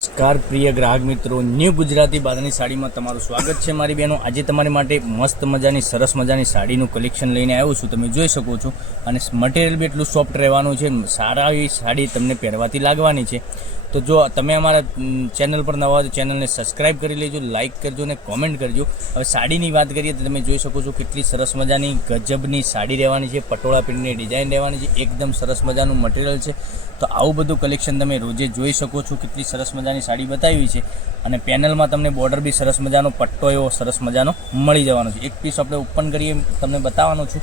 નમસ્કાર પ્રિય ગ્રાહક મિત્રો, ન્યૂ ગુજરાતી બાંધણી સાડીમાં તમારું સ્વાગત છે મારી બહેનો। આજે તમારી માટે મસ્ત મજાની સરસ મજાની સાડીનું કલેક્શન લઈને આવ્યો છું। તમે જોઈ શકો છો અને મટીરિયલ બી એટલું સોફ્ટ રહેવાનું છે, સારા એવી સાડી તમને પહેરવાથી લાગવાની છે। તો જો તમે અમારા ચેનલ પર નવા તો ચેનલને સબસ્ક્રાઈબ કરી લેજો, લાઇક કરજો અને કોમેન્ટ કરજો। હવે સાડીની વાત કરીએ તો તમે જોઈ શકો છો કેટલી સરસ મજાની ગજબની સાડી રહેવાની છે, પટોળા પ્રિન્ટની ડિઝાઇન રહેવાની છે, એકદમ સરસ મજાનું મટીરિયલ છે। તો આવું બધું કલેક્શન તમે રોજે જોઈ શકો છો। કેટલી સરસ મજાની સાડી બતાવી છે અને પેનલમાં તમને બોર્ડર બી સરસ મજાનો પટ્ટો એવો સરસ મજાનો મળી જવાનો છે। એક પીસ આપણે ઓપન કરીએ તમને બતાવવાનો છું,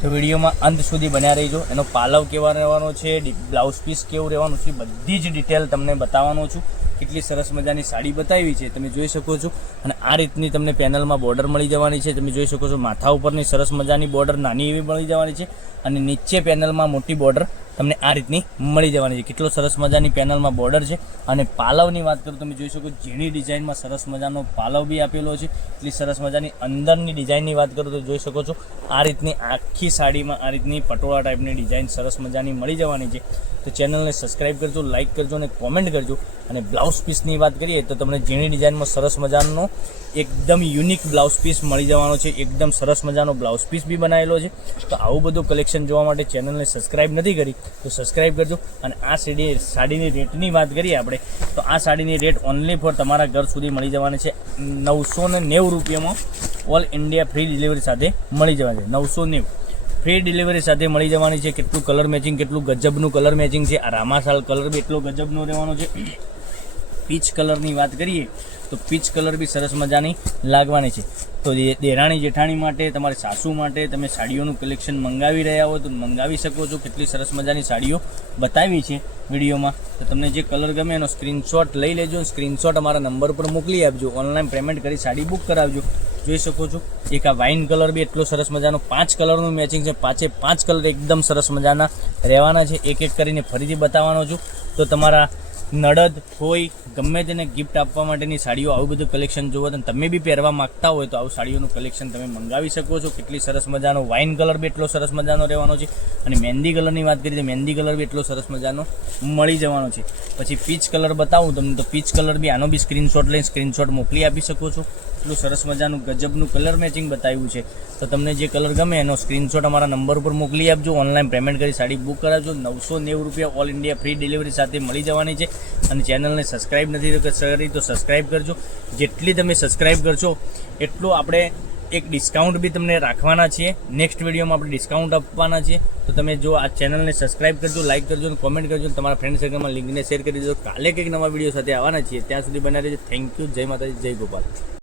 તો વિડીયોમાં અંત સુધી બન્યા રહીજો। એનો પાલવ કેવા રહેવાનો છે, બ્લાઉઝ પીસ કેવું રહેવાનું છે, બધી જ ડિટેલ તમને બતાવવાનો છું। કેટલી સરસ મજાની સાડી બતાવી છે તમે જોઈ શકો છો અને આ રીતની તમને પેનલમાં બોર્ડર મળી જવાની છે। તમે જોઈ શકો છો માથા ઉપરની સરસ મજાની બોર્ડર નાની એવી મળી જવાની છે અને નીચે પેનલમાં મોટી બોર્ડર તમને આ રીતની મળી જવાની છે। કેટલો સરસ મજાની પેનલમાં બોર્ડર છે અને પાલવની વાત કરું તમે જોઈ શકો ઝીણી ડિઝાઇનમાં સરસ મજાનો પાલવ બી આપેલો છે। એટલી સરસ મજાની અંદરની ડિઝાઇનની વાત કરું તો જોઈ શકો છો આ રીતની આખી સાડીમાં આ રીતની પટોળા ટાઈપની ડિઝાઇન સરસ મજાની મળી જવાની છે। તો ચેનલને સબસ્ક્રાઈબ કરજો, લાઇક કરજો અને કોમેન્ટ કરજો। અને બ્લાઉઝ પીસની વાત કરીએ તો તમને ઝીણી ડિઝાઇનમાં સરસ મજાનો એકદમ યુનિક બ્લાઉઝ પીસ મળી જવાનો છે, એકદમ સરસ મજાનો બ્લાઉઝ પીસ બી બનાવેલો છે। તો આવું બધું કલેક્શન જોવા માટે ચેનલને સબસ્ક્રાઈબ નથી કરી તો સબસ્ક્રાઈબ કરજો। અને આ સાડીની રેટની વાત કરીએ આપણે તો આ સાડીની રેટ ઓનલી ફોર તમારા ઘર સુધી મળી જવાની છે 990 રૂપિયામાં ઓલ ઇન્ડિયા ફ્રી ડિલિવરી સાથે મળી જવાની છે। 990 ફ્રી ડિલિવરી સાથે મળી જવાની છે। કેટલું કલર મેચિંગ, કેટલું ગજબનું કલર મેચિંગ છે। આ રામાશાલ કલર બી એટલો ગજબનો રહેવાનો છે। પીચ કલરની વાત કરીએ તો પીચ કલર બી સરસ મજાની લાગવાની છે। તો દેરાણી જેઠાણી માટે, તમારી સાસુ માટે તમે સાડીઓનું કલેક્શન મંગાવી રહ્યા હો તો મંગાવી શકો છો। કેટલી સરસ મજાની સાડીઓ બતાવી છે વિડીયોમાં। તો તમને જે કલર ગમે એનો સ્ક્રીનશોટ લઈ લેજો, સ્ક્રીનશોટ અમારા નંબર પર મોકલી આપજો, ઓનલાઈન પેમેન્ટ કરી સાડી બુક કરાવજો। જોઈ શકો છો એક આ વાઇન કલર બી એટલો સરસ મજાનો 5 કલરનું મેચિંગ છે, 5 કલર એકદમ સરસ મજાના રહેવાના છે। એક એક કરીને ફરીથી બતાવવાનો છું। તો તમારા નડદ હોય ગમે તેને ગિફ્ટ આપવા માટેની સાડીઓ આવું બધું કલેક્શન જોવો તો તમે બી પહેરવા માગતા હોય તો આવું સાડીઓનું કલેક્શન તમે મંગાવી શકો છો। કેટલી સરસ મજાનો વાઇન કલર બી એટલો સરસ મજાનો રહેવાનો છે અને મહેંદી કલરની વાત કરીએ તો મહેંદી કલર બી એટલો સરસ મજાનો મળી જવાનો છે। પછી પીચ કલર બતાવું તમને તો પીચ કલર બી આનો બી સ્ક્રીનશોટ લઈને સ્ક્રીનશોટ મોકલી આપી શકો છો। એટલું સરસ મજાનું ગજબનું કલર મેચિંગ બતાવ્યું છે। તો તમને જે કલર ગમે એનો સ્ક્રીનશોટ અમારા નંબર ઉપર મોકલી આપજો, ઓનલાઈન પેમેન્ટ કરી સાડી બુક કરાવજો। 990 રૂપિયા ઓલ ઇન્ડિયા ફ્રી ડિલિવરી સાથે મળી જવાની છે। અને ચેનલને સબસ્ક્રાઈબ નથી કરી તો સબસ્ક્રાઈબ કરજો। જેટલી તમે સબસ્ક્રાઈબ કરશો એટલું આપણે એક ડિસ્કાઉન્ટ બી તમને રાખવાના છીએ। નેક્સ્ટ વિડીયોમાં આપણે ડિસ્કાઉન્ટ આપવાના છીએ। તો તમે જો આ ચેનલને સબસ્ક્રાઈબ કરજો, લાઇક કરજો અને કોમેન્ટ કરજો, તમારા ફ્રેન્ડ સર્કલમાં લિંકને શેર કરી દેજો। કાલે કંઈક નવા વિડીયો સાથે આવવાના છીએ, ત્યાં સુધી બનાવી રહેજો। થેન્ક યુ, જય માતાજી, જય ગોપાલ।